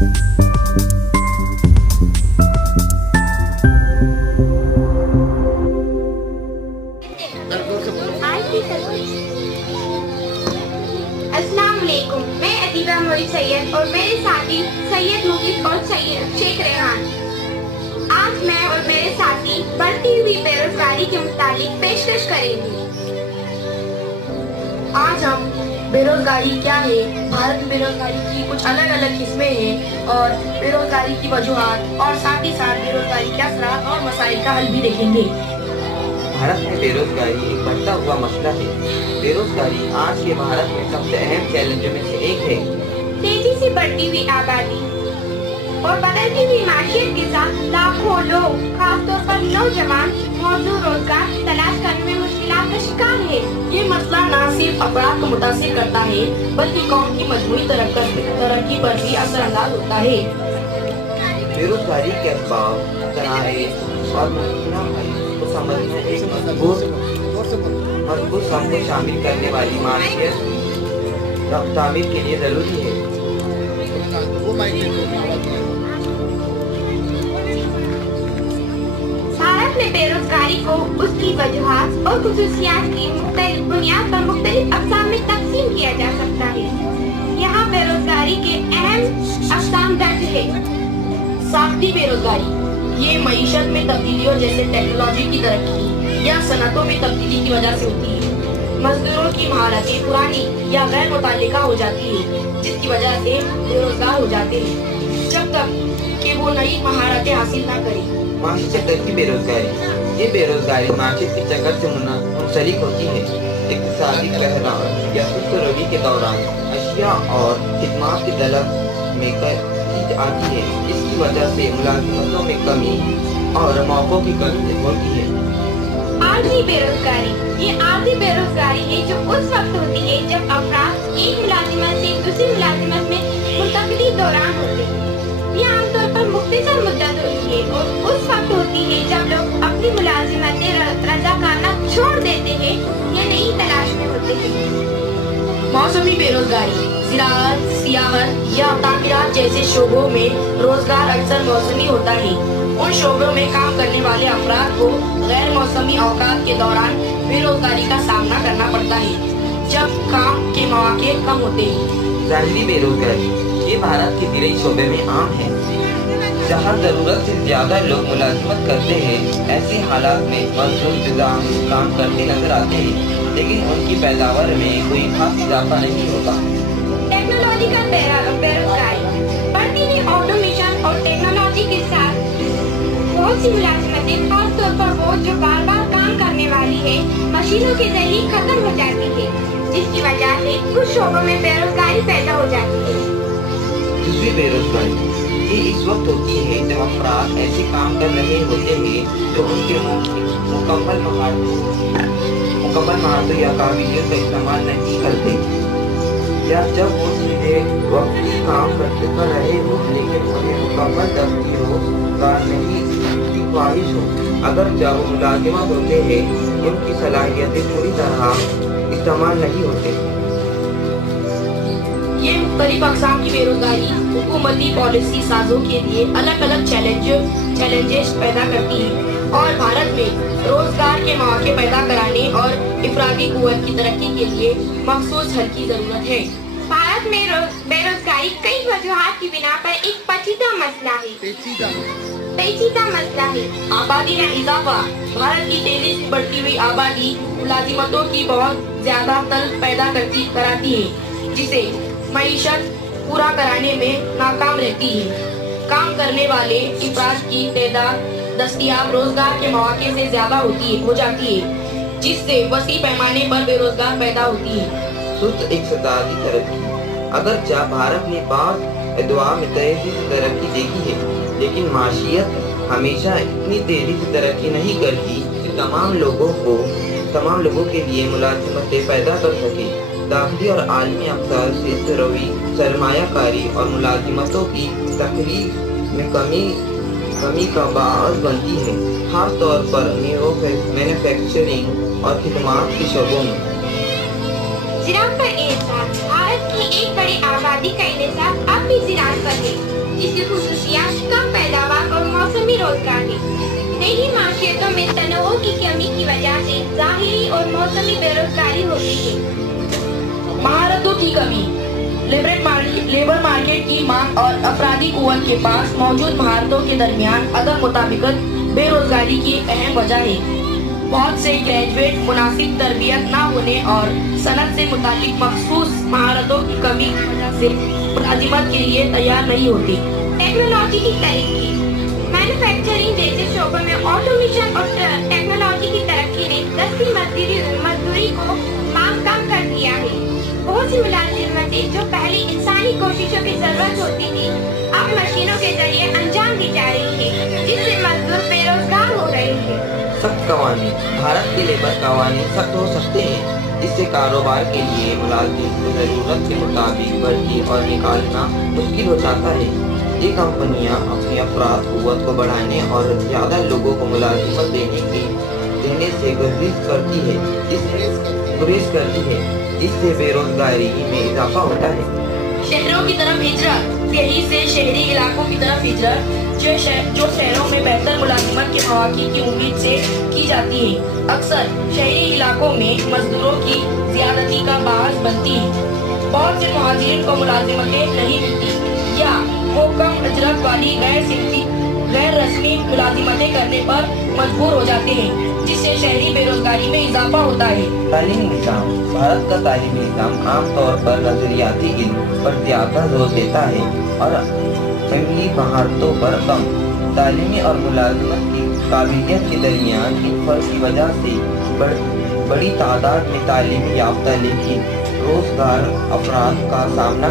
अस्सलाम वालेकुम, मैं अदीबा मोई सैयद और मेरे साथी सैयद मुकीद और सैयद शेख रेहान। आज मैं और मेरे साथी बढ़ती हुई बेरोजगारी के मुतालिक पेशकश करेंगे। आज हम बेरोजगारी क्या है, भारत में बेरोजगारी की कुछ अलग अलग किस्में हैं और बेरोजगारी की वजूहात और साथ ही साथ बेरोजगारी के असरात और मसाइल का हल भी देखेंगे। भारत में बेरोजगारी एक बढ़ता हुआ मसला है। बेरोजगारी आज के भारत में सबसे अहम चैलेंजों में से एक है। तेजी से बढ़ती हुई आबादी और बदलती हुई माशियत के साथ लाखों लोग, खासतौर पर नौजवान, मौजूद रोजगार तलाश करने में मुश्किलात का शिकार है। ये मसला न सिर्फ अफराद को मुतासिर करता है बल्कि कौम की मजमूई तरक्की पर भी असरअंदाज होता है। बेरोजगारी के असबाब, तनाज़े और मुमकिना हल को समझना एक मजबूत सब को शामिल करने वाली माशियत तामीर के लिए जरूरी है। भारत में बेरोजगारी को उसकी वजूहात और खुसूसियात की मुख्तलिफ बुनियाद पर मुख्तलिफ अक़साम में तकसीम किया जा सकता है। यहाँ बेरोजगारी के अहम अक़साम दर्ज है। साख्ती बेरोजगारी, ये मईशत में तब्दीलियों जैसे टेक्नोलॉजी की तरक्की या सनतों में तब्दीली की वजह से होती है। मजदूरों की महारतें पुरानी या गैर मुताल्लिका हो जाती है, जिसकी वजह से बेरोजगार हो जाते हैं जब तक कि वो नई महारतें हासिल ना करें। माशी चक्कर की बेरोजगारी, ये बेरोजगारी माशियत के चक्कर से मुंसलिक होती है। इक़्तिसादी बहरान या सुस्त रवि के दौरान अशिया और खिदमात की तलब में कमी आती है। इसकी वजह से मुलाज़िमतों में कमी और मौक़ों की कमी होती है। आर्जी बेरोजगारी, ये आर्जी बेरोजगारी है जो उस वक्त होती है जब अफराद एक मुलाजिमत से दूसरी मुलाजिमत में मुंतकिली दौरान होते हैं। ये आमतौर पर मुख्तसर मुद्दत होती है और उस वक्त होती है जब लोग अपनी मुलाजिमतें रज़ाकाना छोड़ देते हैं या नई तलाश में होते हैं। मौसमी बेरोजगारी, ज़राअत, सियाहत या तामीरात जैसे शोबों में रोजगार अक्सर मौसमी होता है। उन शोबों में काम करने वाले अफराद को गैर मौसमी औकात के दौरान बेरोजगारी का सामना करना पड़ता है जब काम के मौके कम होते हैं। ज़ाहिरी बेरोजगारी, ये भारत के ज़राई शोबे में आम है। जहाँ ज़रूरत से ज़्यादा लोग मुलाज़िमत करते हैं, ऐसे हालात में मजदूर इंतजाम काम करते नजर आते हैं, लेकिन उनकी पैदावार में कोई खास इजाफा नहीं होता। टेक्नोलॉजिकल बेरोजगारी, बढ़ती हुई ऑटोमेशन और टेक्नोलॉजी के साथ बहुत सी मुलाजिमतें, खासतौर पर वो जो बार बार काम करने वाली है, मशीनों के जरिए खत्म हो जाती है, जिसकी वजह से कुछ शोबों में बेरोजगारी पैदा हो जाती है। दूसरी बेरोजगारी, ये इस वक्त होती है जब अफराद ऐसे काम कर रहे होते हैं जो उनके मुकम्मल महारतों या काबिलियत का इस्तेमाल नहीं करते, या जब वो सीधे वक्ती काम कर रहे हो लेकिन उन्हें मुकम्मल तब्दील रोजगार नहीं की ख्वाहिश हो। अगर जब मुलाजिमत होते हैं, उनकी सलाहियतें पूरी तरह इस्तेमाल नहीं होते। ये मुख्तलिफ अक़साम की बेरोजगारी हुकूमती पॉलिसी साजों के लिए अलग अलग चैलेंजेस पैदा करती है और भारत में रोजगार के मौके पैदा कराने और इफरादी कुव्वत की तरक्की के लिए मखसूस हल की जरूरत है। भारत में बेरोजगारी कई वजूहात की बिना पर एक पेचीदा मसला है। आबादी में इजाफा, भारत की तेजी से बढ़ती हुई आबादी मुलाजिमतों की बहुत ज्यादा तलब पैदा कराती है, जिसे मईशत पूरा कराने में नाकाम रहती है। काम करने वाले अफराद की तादाद दस्तयाब रोजगार के मौके से ज्यादा हो जाती है, जिससे वसी पैमाने पर बेरोजगार पैदा होती है। सुस्त इक़्तिसादी तरक्की, अगरचे भारत ने बाज़ अदवार में तेजी से तरक्की देखी है, लेकिन माशियत हमेशा इतनी तेजी से तरक्की नहीं करती कि तमाम लोगों के लिए मुलाजिमतें पैदा कर सके। दाखिली और आलमी अवसर से सरवी सरमायाकारी और मुलाजिमतों की तकलीफ में कमी का बाअस बनती है, खास तौर पर मैन्युफैक्चरिंग और खिदमात के शोबों में। ज़राअत का एहसास, भारत की एक बड़ी आबादी का इन्हिसार अब भी ज़राअत पर है। रोजगार है। देही माशियतों में तनों की कमी की वजह से ज़ाहिरी और मौसमी बेरोजगारी होती है। महारतों की कमी, लेबर मार्केट की मांग और अफरादी कुव्वत के पास मौजूद महारतों के दरमियान अदम मुताबिकत बेरोजगारी की अहम वजह है। बहुत से ग्रेजुएट मुनासिब तरबियत न होने और सनत से मुतालिक मखसूस महारतों की कमी की वजह से मुलाजिमत के लिए तैयार नहीं होती। टेक्नोलॉजी की तरक्की, मैन्युफैक्चरिंग जैसे शोबों में ऑटोमेशन और टेक्नोलॉजी की तरक्की ने दस्ती मजदूरी को मांग कम कर दिया है। बहुत सी मुलाजिमतें जो पहले इंसानी कोशिशों की जरूरत होती थी अब मशीनों के जरिए अंजाम दी जा रही है, जिससे मजदूर बेरोजगार हो रहे हैं। सख्त कवानीन, भारत के लेबर कवानीन सख्त हो सकते हैं, इससे कारोबार के लिए मुलाजिम को जरूरत के मुताबिक भर्ती और निकालना मुश्किल हो जाता है। ये कंपनियां अपनी अफराद कुव्वत को बढ़ाने और ज्यादा लोगों को मुलाजिमत देने से गुरेज करती है, जिससे बेरोजगारी में इजाफा होता है। शहरों की तरफ हिजरत, यही से शहरी इलाकों की तरफ हिजरत जो शहरों में बेहतर मुलाजिमत के मौके की उम्मीद से की जाती है, अक्सर शहरी इलाकों में मजदूरों की ज्यादती का बास बनती है। बहुत से मुहाजिरीन को मुलाजिमतें नहीं मिलती या वो कम अजरत वाली गैर रस्मी मुलाजिमतें करने पर मजबूर हो जाते हैं, जिससे शहरी बेरोजगारी में इजाफा होता है। तालीमी निज़ाम, भारत का तालीमी निज़ाम आमतौर पर नजरियाती इल्म पर ज्यादा जोर देता है और अमली महारतों पर कम। तालीमी और मुलाजिमत की काबिलियत के दरमियान इन फर्क की वजह से बड़ी तादाद में तालीमी याफ्ता लेकिन रोजगार अफराद का सामना